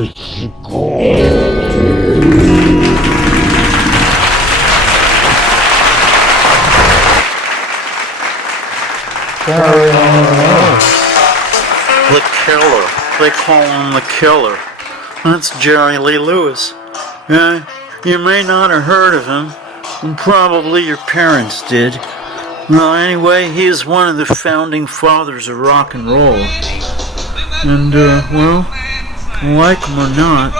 Let's go. Carry on. The killer. They call him the killer. That's Jerry Lee Lewis. You may not have heard of him, and probably your parents did. Well, anyway, he is one of the founding fathers of rock and roll. And, well, like him or not,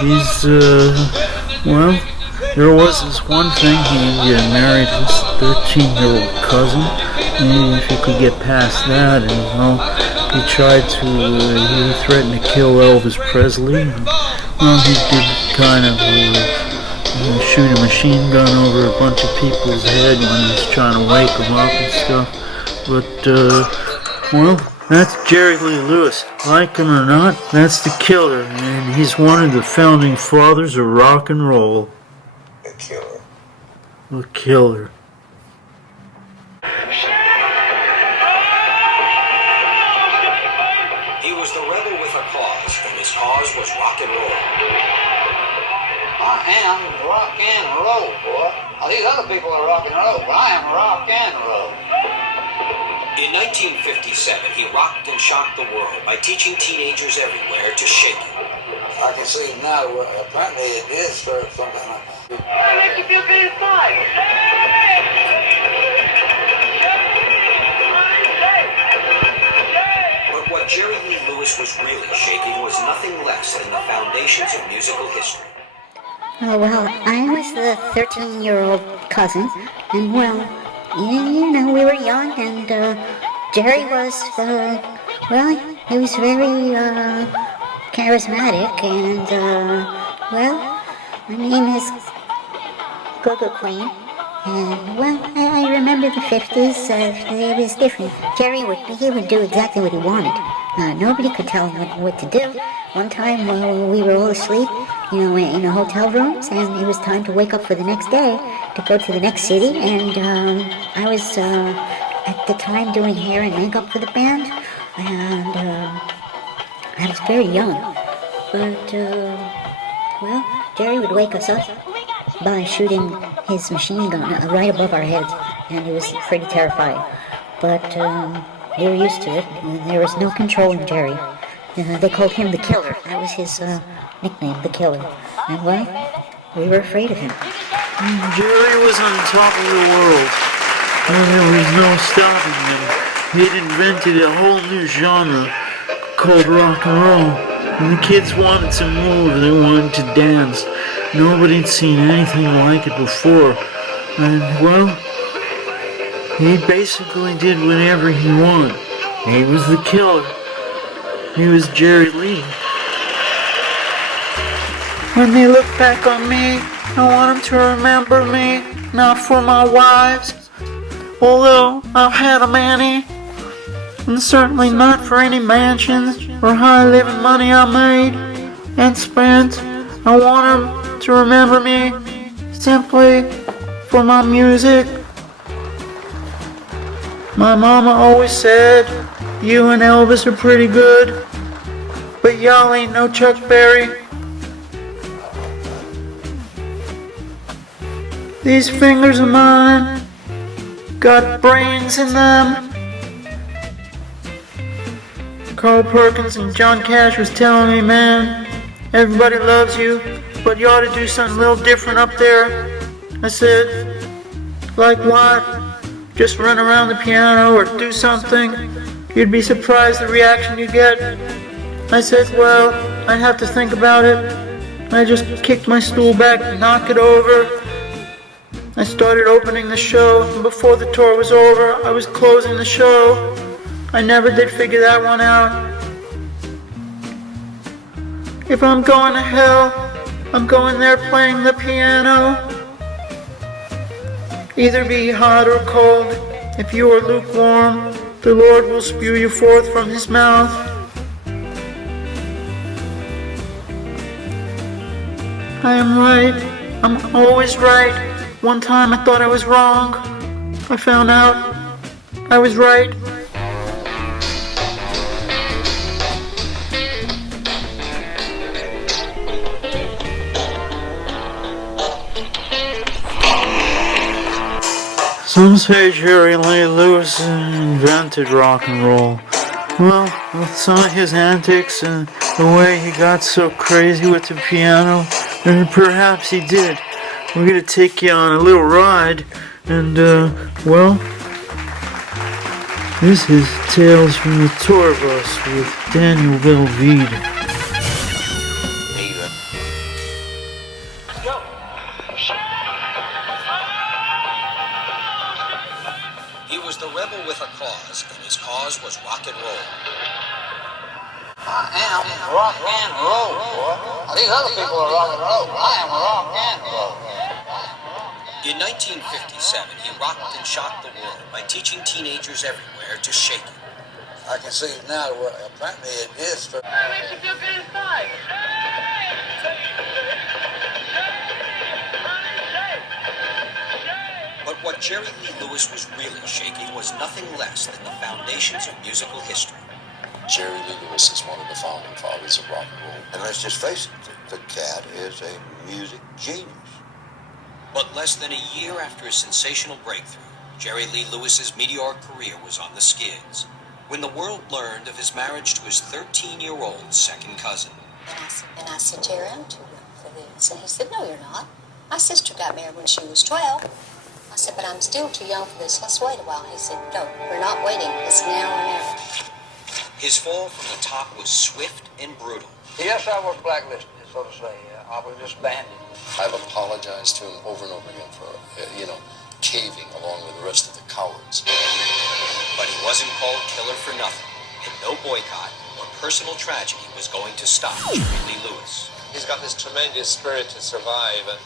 he's, well, there was this one thing, he married his 13-year-old cousin, and if he could get past that, and, well, he threatened to kill Elvis Presley, and, well, he did kind of, shoot a machine gun over a bunch of people's head when he was trying to wake them up and stuff, but, well, that's Jerry Lee Lewis. Like him or not, that's the killer, and he's one of the founding fathers of rock and roll. The killer. The killer. He was the rebel with a cause, and his cause was rock and roll. I am rock and roll, boy. Now, these other people are rock and roll, but I am rock and roll. In 1957, he rocked and shocked the world by teaching teenagers everywhere to shake it. I can see now, apparently it did start something like that. I like to feel good inside. But what Jerry Lee Lewis was really shaking was nothing less than the foundations of musical history. Oh, well, I was the 13-year-old cousin, and, well, you know, we were young, and, Jerry was, well, he was very, charismatic, and, well, my name is Go-Go Queen, and, well, I remember the 50s, it was different. Jerry would do exactly what he wanted. Nobody could tell him what to do. One time, we were all asleep, you know, in the hotel rooms, and it was time to wake up for the next day to go to the next city, and I was at the time doing hair and makeup for the band, and I was very young, but well, Jerry would wake us up by shooting his machine gun right above our heads, and it was pretty terrifying, but we were used to it, and there was no controlling Jerry. They called him the Killer. That was his nickname, the Killer. And, well, we were afraid of him. Jerry was on top of the world, and there was no stopping him. He'd invented a whole new genre called rock and roll, and the kids wanted to move, they wanted to dance. Nobody'd seen anything like it before, and, well, he basically did whatever he wanted. He was the killer. He was Jerry Lee. When they look back on me, I want them to remember me, not for my wives, although I've had a many, and certainly not for any mansions or high living money I made and spent. I want them to remember me simply for my music. My mama always said, you and Elvis are pretty good, but y'all ain't no Chuck Berry. These fingers of mine got brains in them. Carl Perkins and John Cash was telling me, man, everybody loves you, but you ought to do something a little different up there. I said, like what? Just run around the piano or do something? You'd be surprised the reaction you get. I said, well, I'd have to think about it. I just kicked my stool back and knocked it over. I started opening the show, and before the tour was over, I was closing the show. I never did figure that one out. If I'm going to hell, I'm going there playing the piano. Either be hot or cold. If you are lukewarm, the Lord will spew you forth from his mouth. I am right. I'm always right. One time I thought I was wrong. I found out I was right. Some say Jerry Lee Lewis invented rock and roll. Well, with some of his antics and the way he got so crazy with the piano, then perhaps he did. We're gonna take you on a little ride, and well, this is Tales from the Tour Bus with Daniel Velveed. He was the rebel with a cause, and his cause was rock and roll. I am rock and roll, boy. These other people are rock and roll, but I am rock and roll. In 1957, he rocked and shocked the world by teaching teenagers everywhere to shake it. I can see now what apparently it is for. That makes you feel good inside. But what Jerry Lee Lewis was really shaking was nothing less than the foundations of musical history. Jerry Lee Lewis is one of the founding fathers of rock and roll. And let's just face it, the cat is a music genius. But less than a year after his sensational breakthrough, Jerry Lee Lewis's meteoric career was on the skids, when the world learned of his marriage to his 13-year-old second cousin. And I said, Jerry, I'm too young for this. And he said, no, you're not. My sister got married when she was 12. I said, but I'm still too young for this. Let's wait a while. He said, no, we're not waiting. It's now or never. His fall from the top was swift and brutal. Yes, I was blacklisted, so to say. I was disbanded. I've apologized to him over and over again for, caving along with the rest of the cowards. But he wasn't called killer for nothing, and no boycott or personal tragedy was going to stop Jerry Lee Lewis. He's got this tremendous spirit to survive, and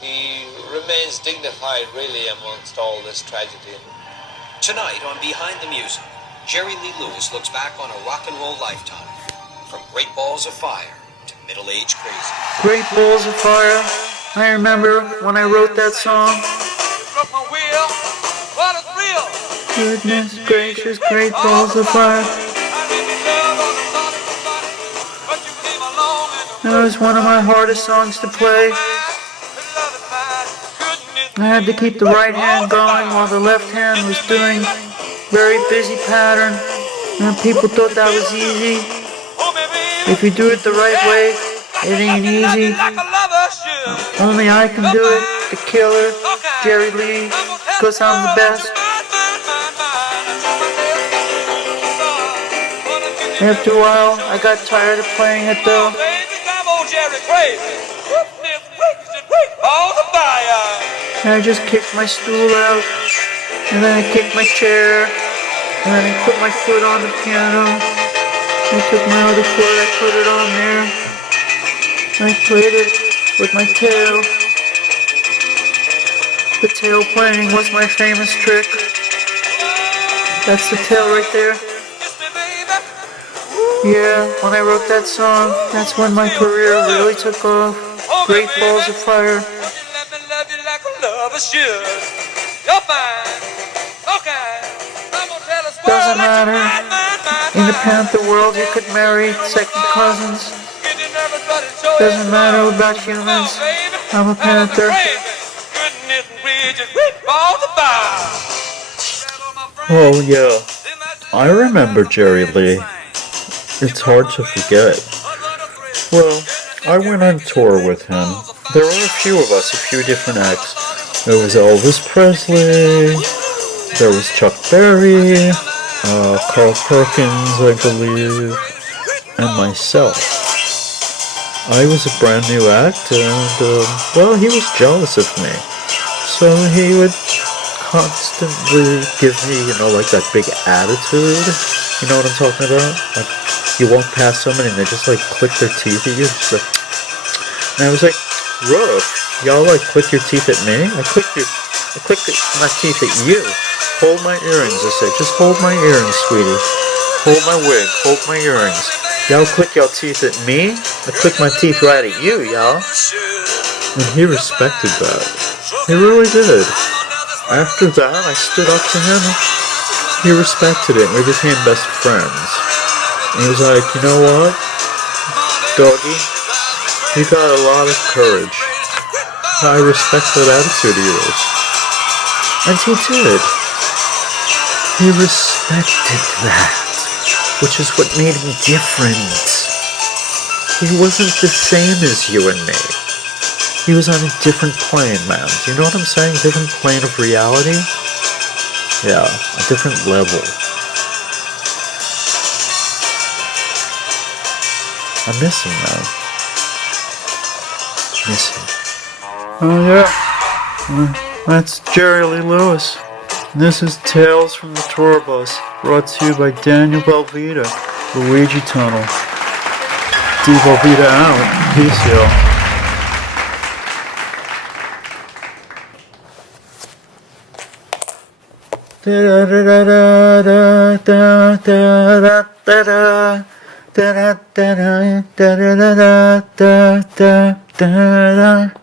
he remains dignified, really, amongst all this tragedy. Tonight on Behind the Music, Jerry Lee Lewis looks back on a rock and roll lifetime, from Great Balls of Fire to Middle-Aged Crazy. Great Balls of Fire. I remember when I wrote that song. Goodness gracious, Great Balls of Fire. That was one of my hardest songs to play. I had to keep the right hand going while the left hand was doing very busy pattern. And people thought that was easy. If you do it the right way, it ain't easy. Only I can do it, the killer, Jerry Lee, because I'm the best. After a while, I got tired of playing it though. And I just kicked my stool out, and then I kicked my chair, and then I put my foot on the piano. I took my other foot, I put it on there. I played it with my tail. The tail playing was my famous trick. That's the tail right there. Yeah, when I wrote that song, that's when my career really took off. Great Balls of Fire. Doesn't matter. In the Panther world, you could marry second cousins. Doesn't matter about humans. I'm a Panther. Oh yeah, I remember Jerry Lee. It's hard to forget. Well, I went on tour with him. There were a few of us, a few different acts. There was Elvis Presley, there was Chuck Berry, Carl Perkins, I believe, and myself. I was a brand new act, and, well, he was jealous of me. So he would constantly give me, like that big attitude. You know what I'm talking about? Like, you walk past someone and they just, click their teeth at you. Just like, and I was like, rough. Y'all, click your teeth at me? I click my teeth at you. Hold my earrings, I said. Just hold my earrings, sweetie. Hold my wig. Hold my earrings. Y'all click y'all teeth at me? I click my teeth right at you, y'all. And he respected that. He really did. After that, I stood up to him. He respected it. We became best friends. And he was like, you know what, doggy? You got a lot of courage. I respect that attitude of yours. And he did. He respected that, which is what made him different. He wasn't the same as you and me. He was on a different plane, man. Do you know what I'm saying? Different plane of reality? Yeah, a different level. I miss him, man. Miss him. Oh, yeah. That's Jerry Lee Lewis. And this is Tales from the Tour Bus, brought to you by Daniel Belvita, Luigi Tunnel. D. Belvita out. Peace, y'all. Da da da da da da da da da da da da da da da da da da da